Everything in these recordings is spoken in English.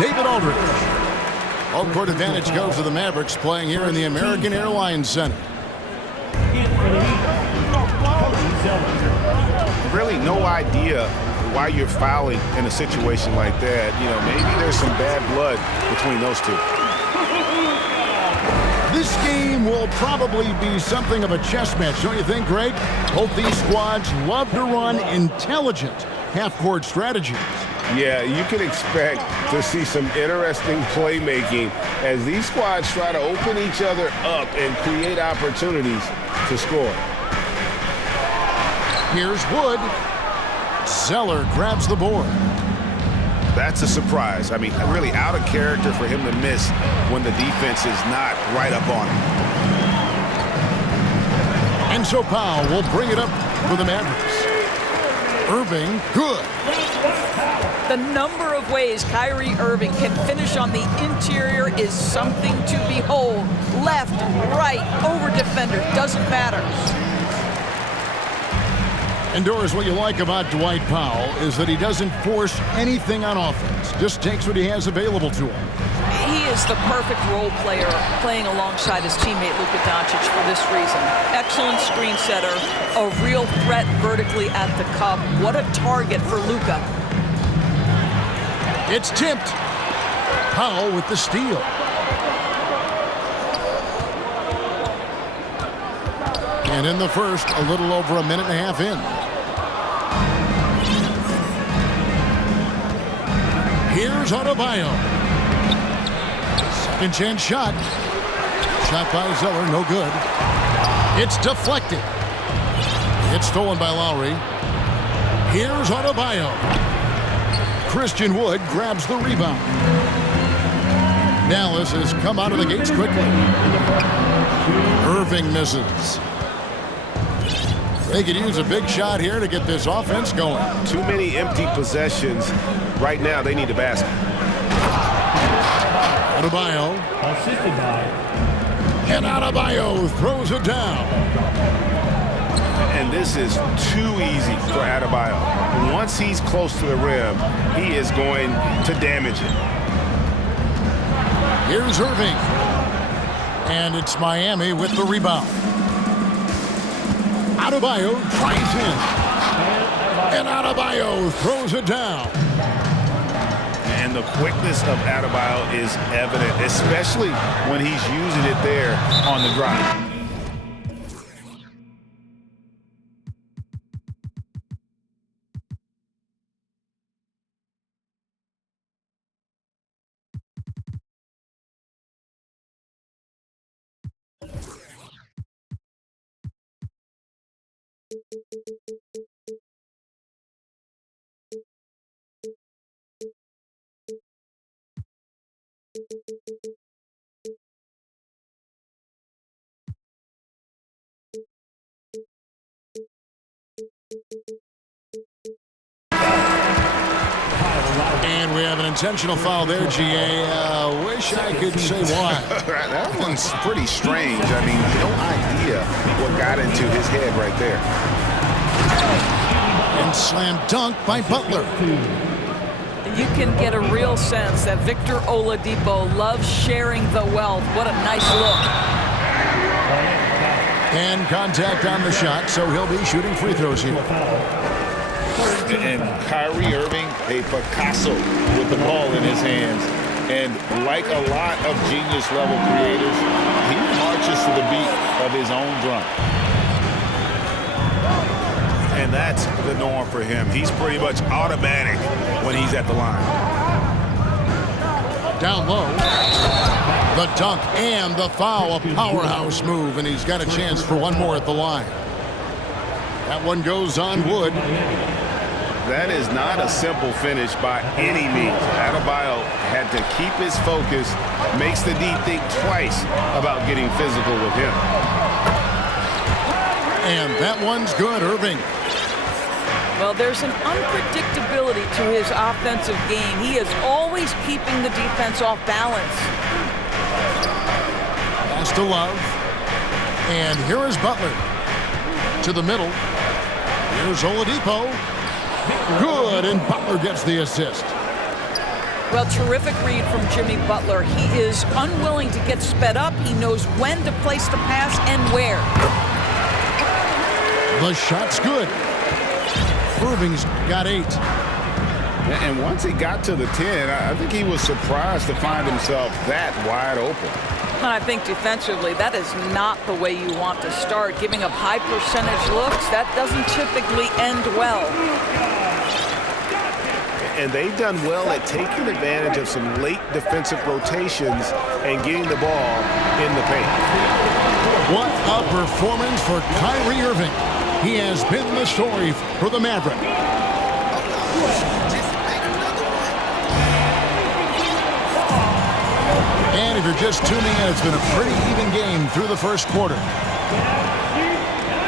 David Aldridge. Home court advantage goes to the Mavericks, playing here in the American Airlines Center. Really no idea why you're fouling in a situation like that. You know, maybe there's some bad blood between those two. This game will probably be something of a chess match, don't you think, Greg? Both these squads love to run intelligent half-court strategies. Yeah, you can expect to see some interesting playmaking as these squads try to open each other up and create opportunities to score. Here's Wood. Zeller grabs the board. That's a surprise. I mean, really out of character for him to miss when the defense is not right up on him. And so Powell will bring it up for the Mavericks. Irving, good. The number of ways Kyrie Irving can finish on the interior is something to behold. Left, right, over defender, doesn't matter. And Doris, what you like about Dwight Powell is that he doesn't force anything on offense. Just takes what he has available to him. He is the perfect role player playing alongside his teammate Luka Doncic for this reason. Excellent screen setter, a real threat vertically at the cup. What a target for Luka. It's tipped. Powell with the steal. And in the first, a little over a minute and a half in. Here's Adebayo. Second chance shot. Shot by Zeller, no good. It's deflected. It's stolen by Lowry. Here's Adebayo. Christian Wood grabs the rebound. Dallas has come out of the gates quickly. Irving misses. They could use a big shot here to get this offense going. Too many empty possessions. Right now, they need a basket. Adebayo. Assisted by. And Adebayo throws it down. And this is too easy for Adebayo. Once he's close to the rim, he is going to damage it. Here's Irving. And it's Miami with the rebound. Adebayo drives in. And Adebayo throws it down. And the quickness of Adebayo is evident, especially when he's using it there on the drive. And we have an intentional foul there, GA. Wish I could say why. That one's pretty strange. I mean, no idea what got into his head right there. And slam dunk by Butler. You can get a real sense that Victor Oladipo loves sharing the wealth. What a nice look. And contact on the shot, so he'll be shooting free throws here. And Kyrie Irving, a Picasso with the ball in his hands. And like a lot of genius-level creators, he marches to the beat of his own drum. And that's the norm for him. He's pretty much automatic when he's at the line. Down low. The dunk and the foul, a powerhouse move, and he's got a chance for one more at the line. That one goes on Wood. That is not a simple finish by any means. Adebayo had to keep his focus, makes the D think twice about getting physical with him. And that one's good, Irving. Well, there's an unpredictability to his offensive game. He is always keeping the defense off balance. Pass to Love. And here is Butler. To the middle. Here's Oladipo. Good, and Butler gets the assist. Well, terrific read from Jimmy Butler. He is unwilling to get sped up. He knows when to place the pass and where. The shot's good. Irving's got 8. And once he got to the 10, I think he was surprised to find himself that wide open. And I think defensively, that is not the way you want to start. Giving up high percentage looks, that doesn't typically end well. And they've done well at taking advantage of some late defensive rotations and getting the ball in the paint. What a performance for Kyrie Irving. He has been the story for the Mavericks. And if you're just tuning in, it's been a pretty even game through the first quarter.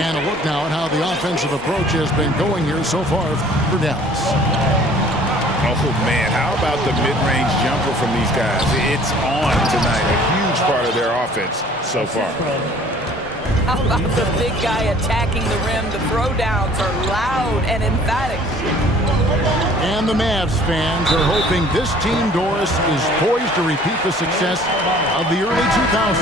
And a look now at how the offensive approach has been going here so far for Dallas. Oh, man, how about the mid-range jumper from these guys? It's on tonight, a huge part of their offense so far. How about the big guy attacking the rim? The throwdowns are loud and emphatic. And the Mavs fans are hoping this team, Doris, is poised to repeat the success of the early 2000s.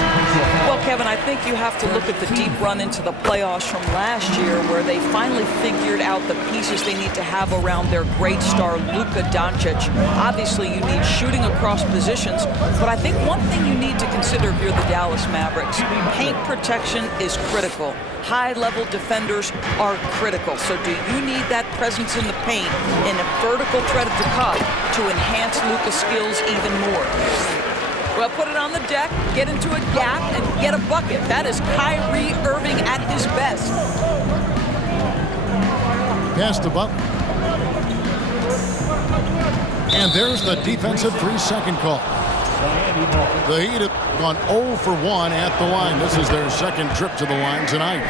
Well, Kevin, I think you have to look at the deep run into the playoffs from last year where they finally figured out the pieces they need to have around their great star, Luka Doncic. Obviously, you need shooting across positions, but I think one thing you need to consider if you're the Dallas Mavericks, paint protection is critical. High-level defenders are critical. So do you need that presence in the paint and a vertical threat at the cup to enhance Luka's skills even more? Well, put it on the deck, get into a gap, and get a bucket. That is Kyrie Irving at his best. Pass to Butler. And there's the defensive 3-second call. The Heat have gone 0 for 1 at the line. This is their second trip to the line tonight.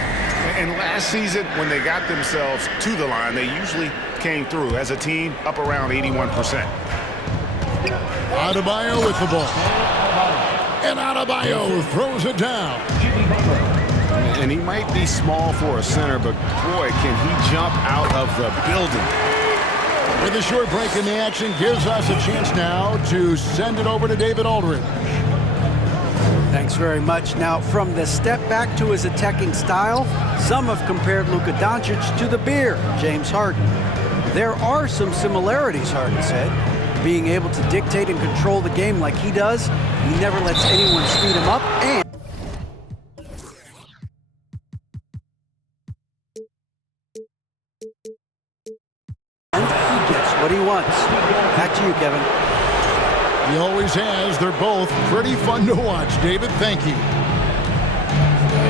And last season, when they got themselves to the line, they usually came through as a team up around 81%. Adebayo with the ball. And Adebayo throws it down. And he might be small for a center, but boy, can he jump out of the building. With a short break in the action, gives us a chance now to send it over to David Aldridge. Thanks very much. Now, from the step back to his attacking style, some have compared Luka Doncic to the bear, James Harden. There are some similarities, Harden said. Being able to dictate and control the game like he does, he never lets anyone speed him up, and he gets what he wants. Back to you, Kevin. He always has. They're both pretty fun to watch. David, thank you.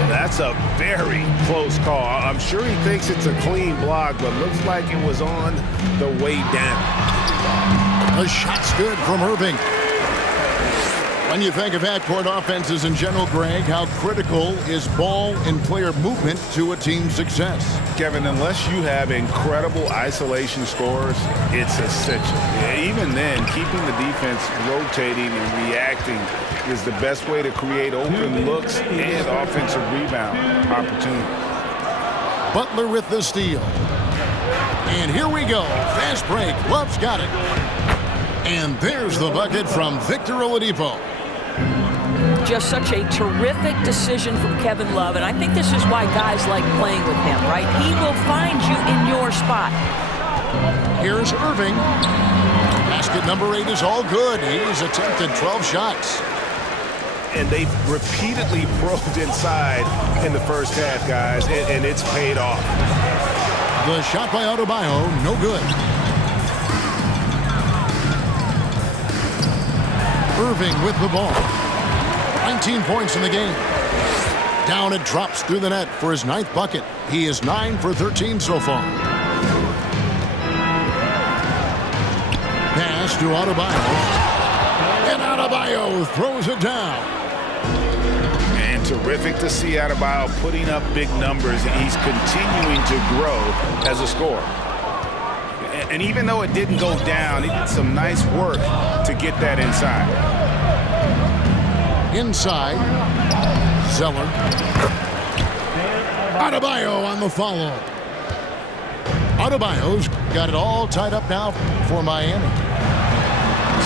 That's a very close call. I'm sure he thinks it's a clean block, but looks like it was on the way down. The shot's good from Irving. When you think of half-court offenses in general, Greg, how critical is ball and player movement to a team's success? Kevin, unless you have incredible isolation scores, it's essential. Even then, keeping the defense rotating and reacting is the best way to create open looks and offensive rebound opportunities. Butler with the steal. And here we go. Fast break. Love's got it. And there's the bucket from Victor Oladipo. Just such a terrific decision from Kevin Love, and I think this is why guys like playing with him, right? He will find you in your spot. Here's Irving. Basket number 8 is all good. He's attempted 12 shots. And they've repeatedly probed inside in the first half, guys, and it's paid off. The shot by Adebayo, no good. Irving with the ball. 19 points in the game. Down it drops through the net for his 9th bucket. He is 9 for 13 so far. Pass to Adebayo. And Adebayo throws it down. And terrific to see Adebayo putting up big numbers. He's continuing to grow as a scorer. And even though it didn't go down, he did some nice work to get that inside. Inside, Zeller. Adebayo on the follow. Adebayo's got it all tied up now for Miami.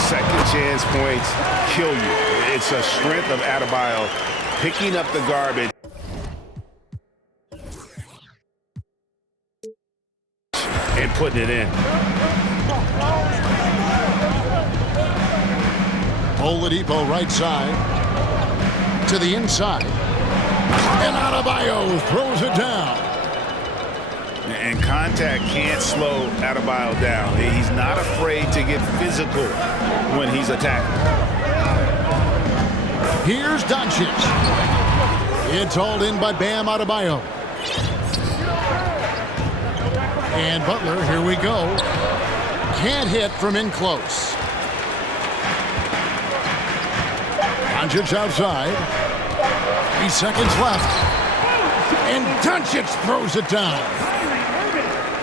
second chance points kill you. It's a strength of Adebayo picking up the garbage and putting it in. Oladipo right side to the inside. And Adebayo throws it down. And contact can't slow Adebayo down. He's not afraid to get physical when he's attacking. Here's Doncic. It's hauled in by Bam Adebayo. And Butler, here we go. Can't hit from in close. Doncic outside. 3 seconds left. And Doncic throws it down.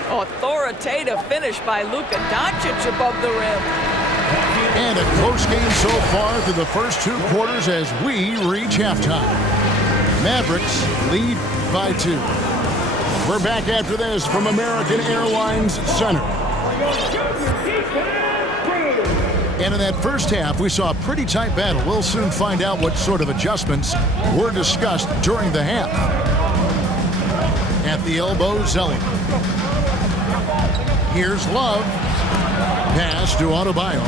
Authoritative finish by Luka Doncic above the rim. And a close game so far through the first 2 quarters as we reach halftime. Mavericks lead by 2. We're back after this from American Airlines Center. And in that first half, we saw a pretty tight battle. We'll soon find out what sort of adjustments were discussed during the half. At the elbow, Zeller. Here's Love. Pass to Adebayo.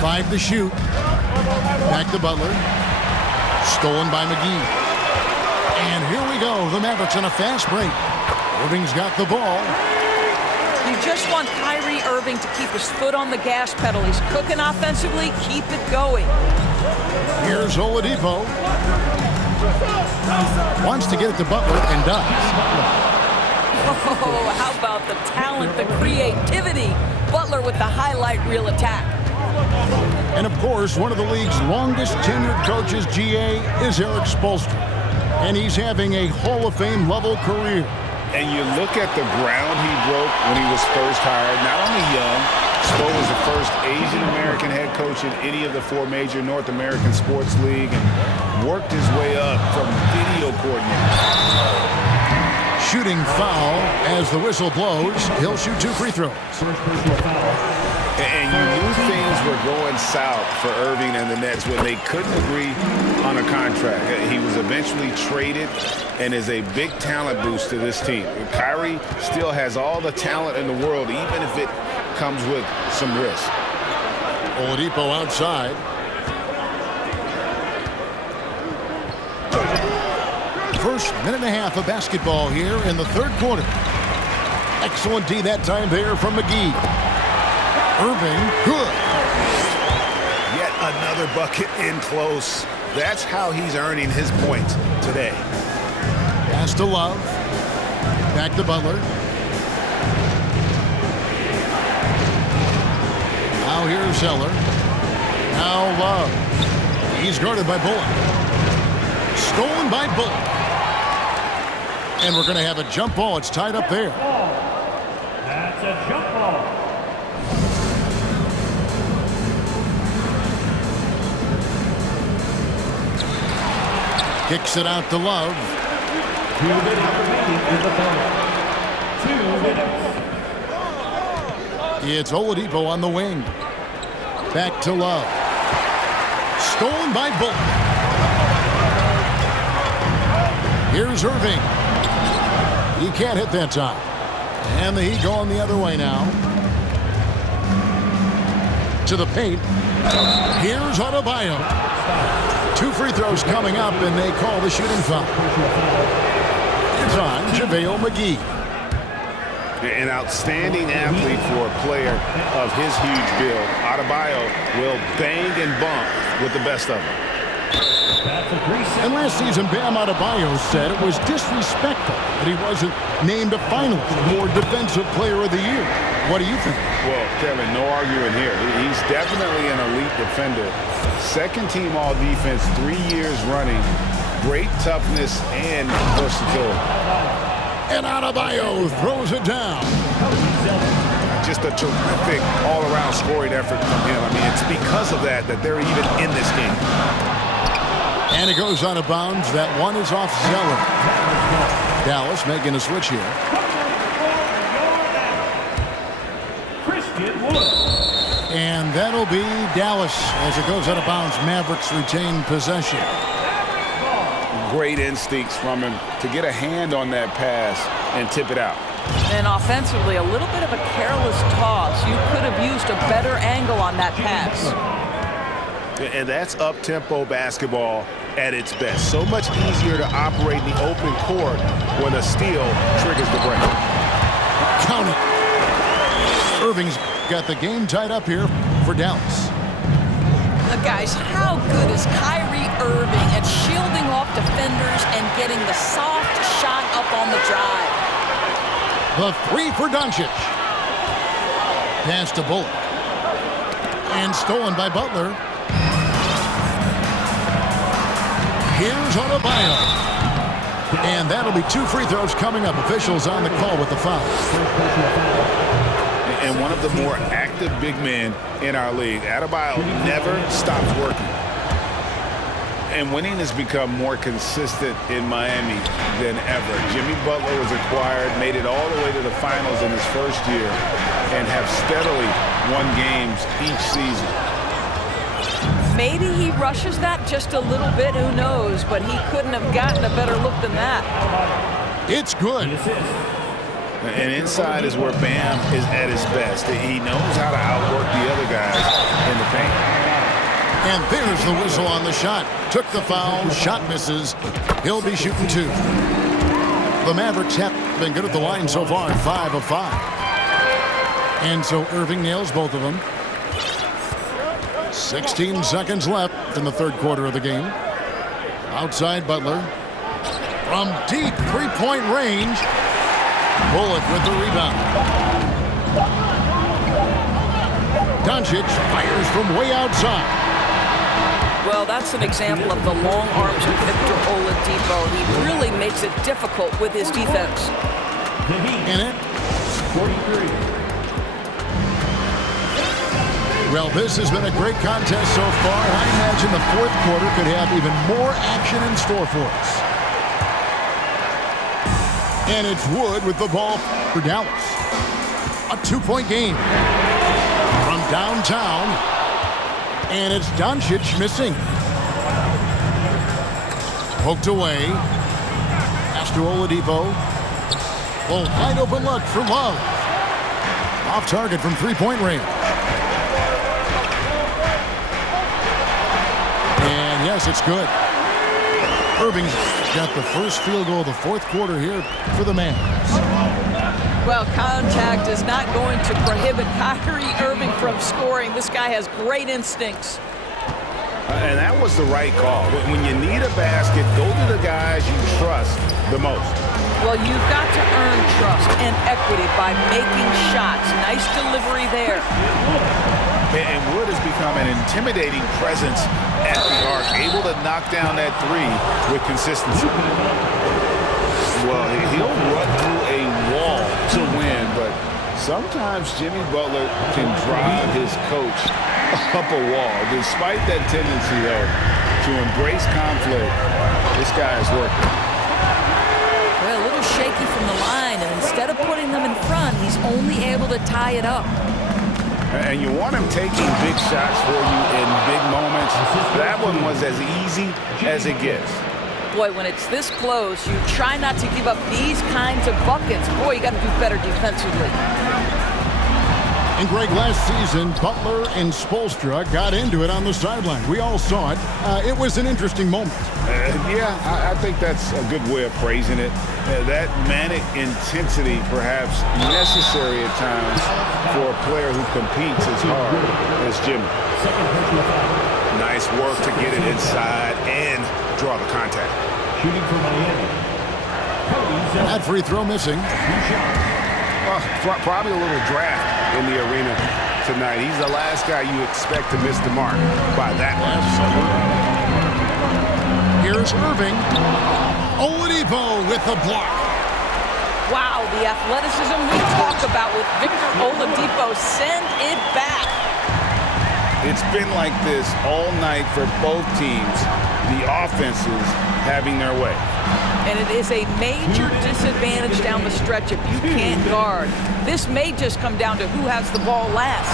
5 to shoot. Back to Butler. Stolen by McGee. And here we go. The Mavericks on a fast break. Irving's got the ball. You just want Kyrie Irving to keep his foot on the gas pedal. He's cooking offensively. Keep it going. Here's Oladipo. Wants to get it to Butler and does. Oh, how about the talent, the creativity? Butler with the highlight reel attack. And of course, one of the league's longest tenured coaches, GA, is Eric Spoelstra. And he's having a Hall of Fame level career. And you look at the ground he broke when he was first hired. Not only young, Spo was the first Asian-American head coach in any of the 4 major North American sports league and worked his way up from video coordinator. Shooting foul as the whistle blows. He'll shoot 2 free throws. And you knew things were going south for Irving and the Nets when they couldn't agree on a contract. He was eventually traded and is a big talent boost to this team. Kyrie still has all the talent in the world, even if it comes with some risk. Oladipo outside. First minute and a half of basketball here in the 3rd quarter. Excellent D that time there from McGee. Irving, good. Yet another bucket in close. That's how he's earning his points today. Pass to Love. Back to Butler. Now here's Zeller. Now Love. He's guarded by Bullock. Stolen by Bullock. And we're going to have a jump ball. It's tied up there. That's a jump ball. Kicks it out to Love. 2 minutes remaining in the ball. 2 minutes. It's Oladipo on the wing. Back to Love. Stolen by Bullock. Here's Irving. He can't hit that time. And the Heat going the other way now. To the paint. Here's Adebayo. 2 free throws coming up, and they call the shooting foul. It's on JaVale McGee. An outstanding athlete for a player of his huge build. Adebayo will bang and bump with the best of them. And last season, Bam Adebayo said it was disrespectful that he wasn't named a finalist for Defensive Player of the Year. What do you think? Well, Kevin, no arguing here. He's definitely an elite defender. 2nd team all-defense, 3 years running. Great toughness and versatility. And Adebayo throws it down. Just a terrific all-around scoring effort from him. I mean, it's because of that they're even in this game. And it goes out of bounds. That one is off Zeller. Dallas making a switch here. Christian Wood. And that'll be Dallas as it goes out of bounds. Mavericks retain possession. Great instincts from him to get a hand on that pass and tip it out. And offensively, a little bit of a careless toss. You could have used a better angle on that pass. And that's up-tempo basketball at its best. So much easier to operate in the open court when a steal triggers the break. Count it. Irving's got the game tied up here for Dallas. Guys, how good is Kyrie Irving at shielding off defenders and getting the soft shot up on the drive? The three for Doncic. Pass to Bullock. And stolen by Butler. Here's Adebayo. And that'll be 2 free throws coming up. Officials on the call with the foul. And one of the more active big men in our league. Adebayo never stops working. And winning has become more consistent in Miami than ever. Jimmy Butler was acquired, made it all the way to the finals in his first year, and have steadily won games each season. Maybe he rushes that just a little bit, who knows, but he couldn't have gotten a better look than that. It's good. And inside is where Bam is at his best. He knows how to outwork the other guys in the paint. And there's the whistle on the shot. Took the foul, shot misses. He'll be shooting 2. The Mavericks have been good at the line so far, 5 of 5. And so Irving nails both of them. 16 seconds left in the third quarter of the game. Outside Butler. From deep three-point range. Bullock with the rebound. Doncic fires from way outside. Well, that's an example of the long arms of Victor Oladipo. He really makes it difficult with his defense. In it. 43. Well, this has been a great contest so far, and I imagine the fourth quarter could have even more action in store for us. And it's Wood with the ball for Dallas. A 2-point game from downtown. And it's Doncic missing. Poked away. Pass to Oladipo. Well, wide open look for Love. Off target from three-point range. And yes, it's good. Irving's got the first field goal of the fourth quarter here for the Mavs. Well, contact is not going to prohibit Kyrie Irving from scoring. This guy has great instincts. And that was the right call. When you need a basket, go to the guys you trust the most. Well, you've got to earn trust and equity by making shots. Nice delivery there. And Wood has become an intimidating presence at the arc, able to knock down that three with consistency. Well, he'll run through a wall to win, but sometimes Jimmy Butler can drive his coach up a wall. Despite that tendency, though, to embrace conflict, this guy is working. Well, a little shaky from the line, and instead of putting them in front, he's only able to tie it up. And you want him taking big shots for you in big moments. That one was as easy as it gets. Boy, when it's this close, you try not to give up these kinds of buckets. Boy, you got to do better defensively. And Greg, last season, Butler and Spoelstra got into it on the sideline. We all saw it. It was an interesting moment. Yeah, I think that's a good way of phrasing it. That manic intensity, perhaps necessary at times for a player who competes as hard as Jimmy. Nice work to get it inside and draw the contact. Shooting for Miami. That free throw missing. Probably a little draft in the arena tonight. He's the last guy you expect to miss the mark by that much. Here's Irving. Oladipo with the block. Wow, the athleticism we talk about with Victor Oladipo. Send it back. It's been like this all night for both teams. The offenses having their way. And it is a major disadvantage down the stretch if you can't guard. This may just come down to who has the ball last.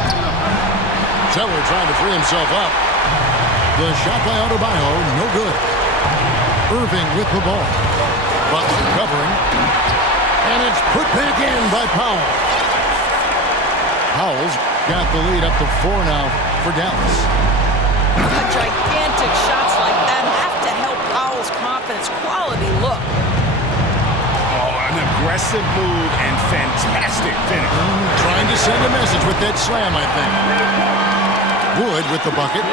Zeller trying to free himself up. The shot by Adebayo, no good. Irving with the ball. Butler covering. And it's put back in by Powell. Powell's got the lead up to 4 now for Dallas. Gigantic shots like that have to help Powell's confidence. Quality look. Oh, an aggressive move and fantastic finish. Trying to send a message with that slam, I think. Wood with the bucket.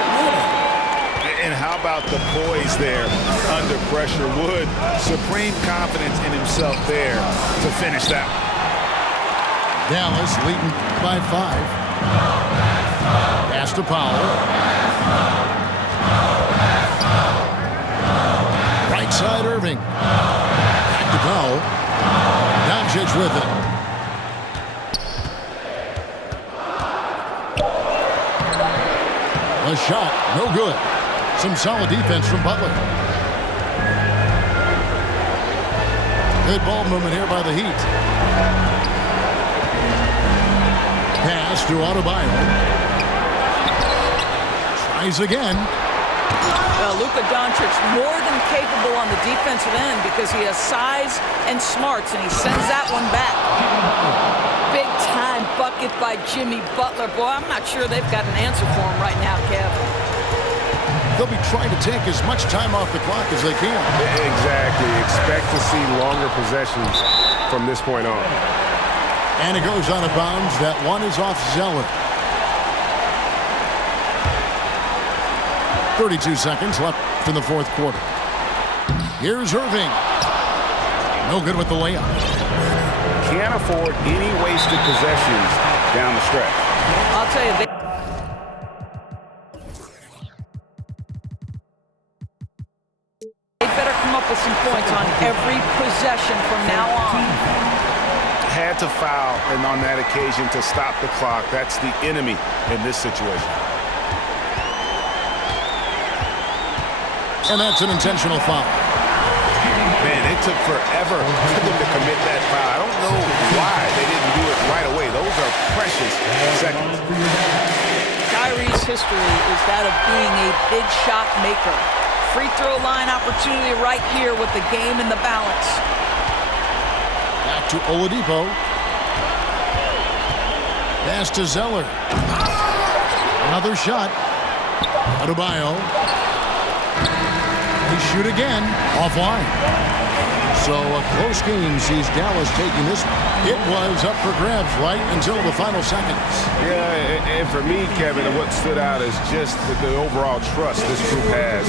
And how about the poise there under pressure? Wood, supreme confidence in himself there to finish that. Dallas leading by 5. Pass to Powell. Right side Irving. Back to Powell. Doncic with it. A shot, no good. Some solid defense from Butler. Good ball movement here by the Heat. Pass to Adebayo. Tries again. Luka Doncic more than capable on the defensive end because he has size and smarts, and he sends that one back. Big time bucket by Jimmy Butler. Boy, I'm not sure they've got an answer for him right now, Kev. They'll be trying to take as much time off the clock as they can. Exactly. Expect to see longer possessions from this point on. And it goes out of bounds. That one is off Zeller. 32 seconds left in the fourth quarter. Here's Irving. No good with the layup. Can't afford any wasted possessions down the stretch. I'll tell you, they better come up with some points on every possession from now on. Had to foul, and on that occasion to stop the clock. That's the enemy in this situation. And that's an intentional foul. Man, it took forever for them to commit that foul. I don't know why they didn't do it right away. Those are precious seconds. Kyrie's history is that of being a big shot maker. Free throw line opportunity right here with the game in the balance. Back to Oladipo. Pass to Zeller. Another shot. Adebayo. They shoot again. Offline. So a close game sees Dallas taking this one. It was up for grabs right until the final seconds. Yeah, and for me, Kevin, what stood out is just the overall trust this group has